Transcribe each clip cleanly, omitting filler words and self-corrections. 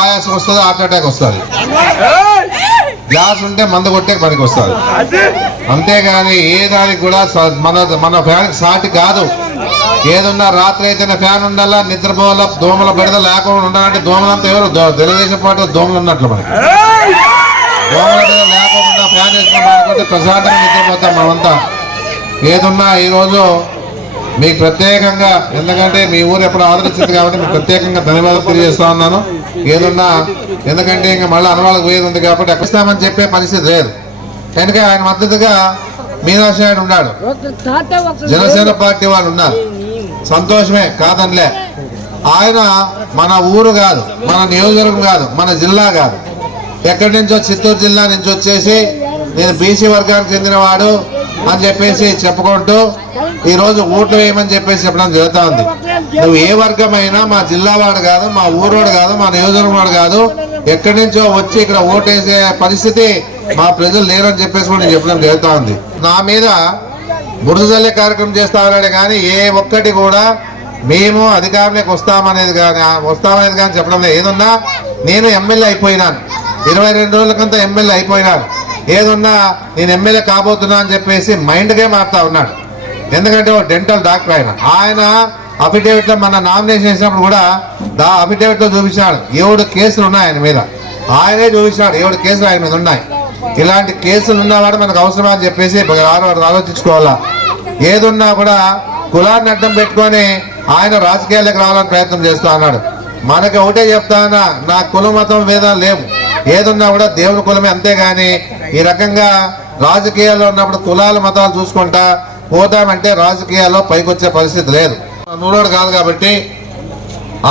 ఆయాసం వస్తుంది, heart attack వస్తుంది. గ్యాస్ ఉంటే మందు కొట్టే పనికి వస్తుంది. అంతేగాని ఏ దానికి కూడా మన ఫ్యాన్ సాటి కాదు. ఏదున్నా రాత్రి అయితేనే ఫ్యాన్ ఉండాలా, నిద్రపోవాలా, దోమల బెడద లేకుండా ఉండాలంటే దోమలంతా ఎవరు తెలుగుదేశం పార్టీ దోమలు ఉన్నట్లు మనకి. దోమల బెడద లేకుండా ఫ్యాన్ వేసుకుంటే ప్రశాంతంగా నిద్రపోతాం మనమంతా. ఏదున్నా ఈరోజు మీకు ప్రత్యేకంగా, ఎందుకంటే మీ ఊరు ఎప్పుడు ఆదరించింది కాబట్టి మీకు ప్రత్యేకంగా ధన్యవాదాలు తెలియజేస్తా ఉన్నాను. ఏదున్నా ఎందుకంటే ఇంకా మళ్ళీ అనువాళ్ళకు పోయేది ఉంది కాబట్టి ఎక్కడిస్తామని చెప్పే పరిస్థితి లేదు. కనుక ఆయన మద్దతుగా మీనాక్షాయుడు ఉన్నాడు, జనసేన పార్టీ వాళ్ళు ఉన్నారు, సంతోషమే కాదనిలే. ఆయన మన ఊరు కాదు, మన నియోజకవర్గం కాదు, మన జిల్లా కాదు, ఎక్కడి నుంచో చిత్తూరు జిల్లా నుంచి వచ్చేసి నేను బీసీ వర్గానికి చెందినవాడు అని చెప్పేసి చెప్పుకుంటూ ఈరోజు ఓట్లు వేయమని చెప్పేసి చెప్పడం జరుగుతూ ఉంది. నువ్వు ఏ వర్గమైనా మా జిల్లా వాడు కాదు, మా ఊరోడు కాదు, మా నియోజకవర్గం వాడు కాదు, ఎక్కడి నుంచో వచ్చి ఇక్కడ ఓటు వేసే పరిస్థితి మా ప్రజలు లేరని చెప్పేసి కూడా నేను చెప్పడం జరుగుతూ ఉంది. నా మీద బురద జల్లే కార్యక్రమం చేస్తా ఉన్నాడు కానీ ఏ ఒక్కటి కూడా మేము అధికారంలోకి వస్తామనేది కానీ చెప్పడం లేదు. ఏదన్నా నేను ఎమ్మెల్యే అయిపోయినాను, 22 రోజులకంతా ఎమ్మెల్యే అయిపోయినాను, ఏదన్నా నేను ఎమ్మెల్యే కాబోతున్నా అని చెప్పేసి మైండ్గా మారుతా ఉన్నాడు. ఎందుకంటే ఓ డెంటల్ డాక్టర్ ఆయన అఫిడేవిట్లో మన నామినేషన్ చేసినప్పుడు కూడా అఫిడేవిట్లో చూపించాడు 7 కేసులు ఉన్నాయి ఆయన మీద. ఆయనే చూపించాడు 7 కేసులు ఆయన మీద ఉన్నాయి. ఇలాంటి కేసులు ఉన్నవాడు మనకు అవసరమా అని చెప్పేసి ఆలోచించుకోవాలా. ఏదున్నా కూడా కులాన్ని అడ్డం పెట్టుకొని ఆయన రాజకీయాలకు రావాలని ప్రయత్నం చేస్తూ అన్నాడు. మనకి ఒకటే చెప్తానా, నా కుల మతం వేదాలు లేవు, ఏదున్నా కూడా దేవుని కులమే. అంతేగాని ఈ రకంగా రాజకీయాల్లో ఉన్నప్పుడు కులాల మతాలు చూసుకుంటా పోతామంటే రాజకీయాల్లో పైకి వచ్చే పరిస్థితి లేదు. నూరోడు కాదు కాబట్టి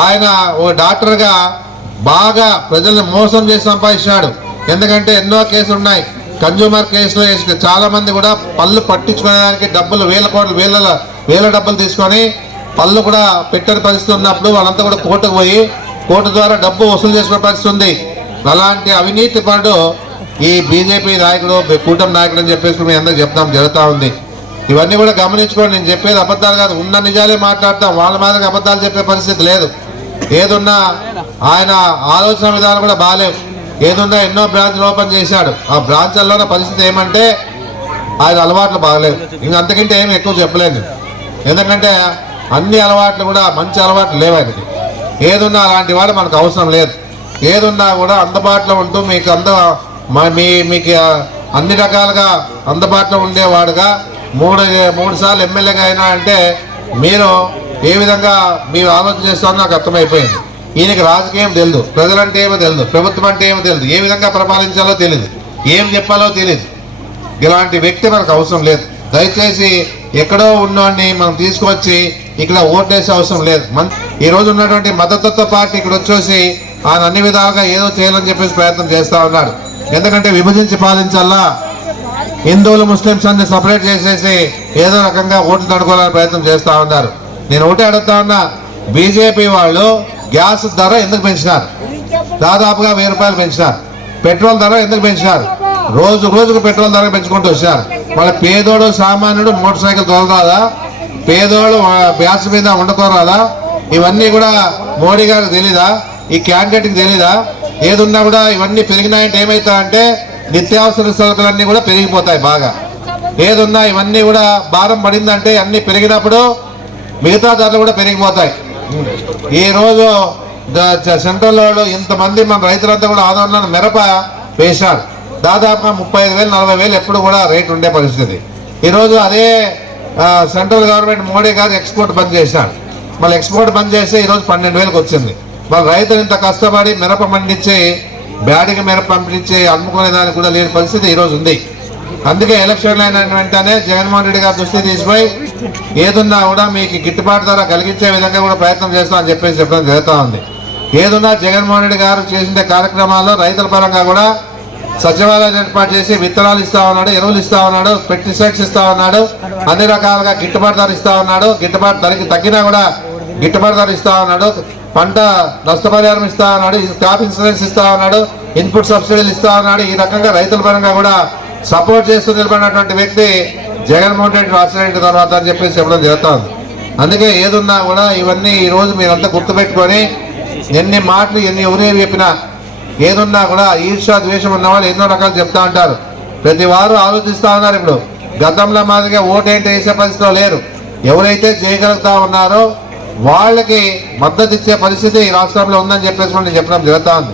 ఆయన ఓ డాక్టర్గా బాగా ప్రజల్ని మోసం చేసి సంపాదించాడు. ఎందుకంటే ఎన్నో కేసులు ఉన్నాయి, కన్జ్యూమర్ కేసులో చాలా మంది కూడా పళ్ళు పట్టించుకోవడానికి డబ్బులు వేల డబ్బులు తీసుకొని పళ్ళు కూడా పెట్టని పరిస్థితి ఉన్నప్పుడు వాళ్ళంతా కూడా కోర్టుకు పోయి కోర్టు ద్వారా డబ్బు వసూలు చేసుకునే పరిస్థితి ఉంది. అలాంటి అవినీతి పరుడు ఈ బీజేపీ నాయకుడు, కూటమి నాయకుడు అని చెప్పేసి మేము అందరికి చెప్తాం జరుగుతూ ఉంది. ఇవన్నీ కూడా గమనించుకోండి. నేను చెప్పేది అబద్ధాలు కాదు, ఉన్న నిజాలే మాట్లాడతాం. వాళ్ళ మాదిరిగా అబద్ధాలు చెప్పే పరిస్థితి లేదు. ఏదున్నా ఆయన ఆలోచన విధానం కూడా బాగాలేవు. ఏదున్నా ఎన్నో బ్రాంచ్లు ఓపెన్ చేశాడు, ఆ బ్రాంచ్ల్లోనే పరిస్థితి ఏమంటే ఆయన అలవాట్లు బాగలేవు. ఇంక అంతకంటే ఏమి ఎక్కువ చెప్పలేను. ఎందుకంటే అన్ని అలవాట్లు కూడా మంచి అలవాట్లు లేవు ఆయనకి. ఏదున్నా అలాంటి వాడు మనకు అవసరం లేదు. ఏదున్నా కూడా అందుబాటులో ఉంటూ మీకు మీకు అన్ని రకాలుగా అందుబాటులో ఉండేవాడుగా మూడు సార్లు ఎమ్మెల్యేగా అయినా అంటే మీరు ఏ విధంగా మీరు ఆలోచన చేస్తారో నాకు అర్థమైపోయింది. ఈయనకి రాజకీయం తెలియదు, ప్రజలంటే ఏమో తెలియదు, ప్రభుత్వం అంటే ఏమో తెలియదు, ఏ విధంగా పరిపాలించాలో తెలియదు, ఏం చెప్పాలో తెలియదు. ఇలాంటి వ్యక్తి మనకు అవసరం లేదు. దయచేసి ఎక్కడో ఉన్నవాడిని మనం తీసుకొచ్చి ఇక్కడ ఓటేసే అవసరం లేదు. ఈ రోజు ఉన్నటువంటి మద్దతు పార్టీ ఇక్కడ వచ్చేసి ఆయన అన్ని విధాలుగా ఏదో చేయాలని చెప్పేసి ప్రయత్నం చేస్తా ఉన్నాడు. ఎందుకంటే విభజించి పాలించాలా, హిందువులు ముస్లింస్ అన్ని సపరేట్ చేసేసి ఏదో రకంగా ఓట్లు తడుకోవాలని ప్రయత్నం చేస్తా ఉన్నారు. నేను ఒకటే అడుగుతా ఉన్నా, బీజేపీ వాళ్ళు గ్యాస్ ధర ఎందుకు పెంచినారు? దాదాపుగా 1000 రూపాయలు పెంచినారు. పెట్రోల్ ధర ఎందుకు పెంచినారు? రోజుకు పెట్రోల్ ధర పెంచుకుంటూ వచ్చారు. వాళ్ళ పేదోడు సామాన్యుడు మోటార్ సైకిల్ తోలరాదా? పేదోడు గ్యాస్ మీద వండుకోరాదా? ఇవన్నీ కూడా మోడీ గారికి తెలీదా? ఈ క్యాండిడేట్కి తెలీదా? ఏదున్నా కూడా ఇవన్నీ పెరిగినాయంటే ఏమవుతా అంటే నిత్యావసర సరుకులన్నీ కూడా పెరిగిపోతాయి బాగా. ఏదున్నా ఇవన్నీ కూడా భారం పడిందంటే అన్ని పెరిగినప్పుడు మిగతా ధరలు కూడా పెరిగిపోతాయి. ఈ రోజు సెంట్రల్ వాళ్ళు ఇంతమంది మన రైతులంతా కూడా ఆందోళన మిరప వేశారు. దాదాపుగా 35,000 40,000 ఎప్పుడు కూడా రేట్ ఉండే పరిస్థితి. ఈరోజు అదే సెంట్రల్ గవర్నమెంట్ మోడీ గారు ఎక్స్పోర్ట్ బంద్ చేశాడు. మళ్ళీ ఎక్స్పోర్ట్ బంద్ చేస్తే ఈరోజు 12,000కి వచ్చింది. వాళ్ళ రైతులు ఇంత కష్టపడి మిరప పండించి బ్యాడికి మిరప పంపించి అమ్ముకునే దానికి కూడా లేని పరిస్థితి ఈరోజు ఉంది. అందుకే ఎలక్షన్లు అయిన వెంటనే జగన్మోహన్ రెడ్డి గారు దృష్టి తీసిపోయి ఏదున్నా కూడా మీకు గిట్టుబాటు ధర కలిగించే విధంగా కూడా ప్రయత్నం చేస్తామని చెప్పేసి చెప్పడం జరుగుతూ ఉంది. ఏదున్నా జగన్మోహన్ రెడ్డి గారు చేసిన కార్యక్రమాల్లో రైతుల పరంగా కూడా సచివాలయాలు ఏర్పాటు చేసి విత్తనాలు ఇస్తా ఉన్నాడు, ఎరువులు ఇస్తా ఉన్నాడు, పెస్టిసైడ్స్ ఇస్తా ఉన్నాడు, అన్ని రకాలుగా గిట్టుబాటు ధర ఇస్తా ఉన్నాడు. గిట్టుబాటు ధరకి తగ్గినా కూడా గిట్టుబాటు ధర ఇస్తా ఉన్నాడు. పంట నష్టపరిహారం ఇస్తా ఉన్నాడు, క్రాప్ ఇన్సూరెన్స్ ఇస్తా ఉన్నాడు, ఇన్పుట్ సబ్సిడీలు ఇస్తా ఉన్నాడు. ఈ రకంగా రైతుల పరంగా కూడా సపోర్ట్ చేస్తూ నిలబడినటువంటి వ్యక్తి జగన్మోహన్ రెడ్డి రాష్ట్ర తర్వాత అని చెప్పేసి చెప్పడం జరుగుతుంది. అందుకే ఏదున్నా కూడా ఇవన్నీ ఈ రోజు మీరంతా గుర్తుపెట్టుకొని ఎన్ని మాటలు ఎన్ని ఎవరేవి చెప్పినా ఏదున్నా కూడా ఈర్ష్య ద్వేషం ఉన్న వాళ్ళు ఎన్నో రకాలు చెప్తా ఉంటారు. ప్రతి వారు ఆలోచిస్తా ఉన్నారు. ఇప్పుడు గతంలో మాదిరిగా ఓటేంటి వేసే పరిస్థితిలో లేరు. ఎవరైతే చేయగలుగుతా ఉన్నారో వాళ్ళకి మద్దతు ఇచ్చే పరిస్థితి ఈ రాష్ట్రంలో ఉందని చెప్పేసి నేను చెప్పడం జరుగుతా ఉంది.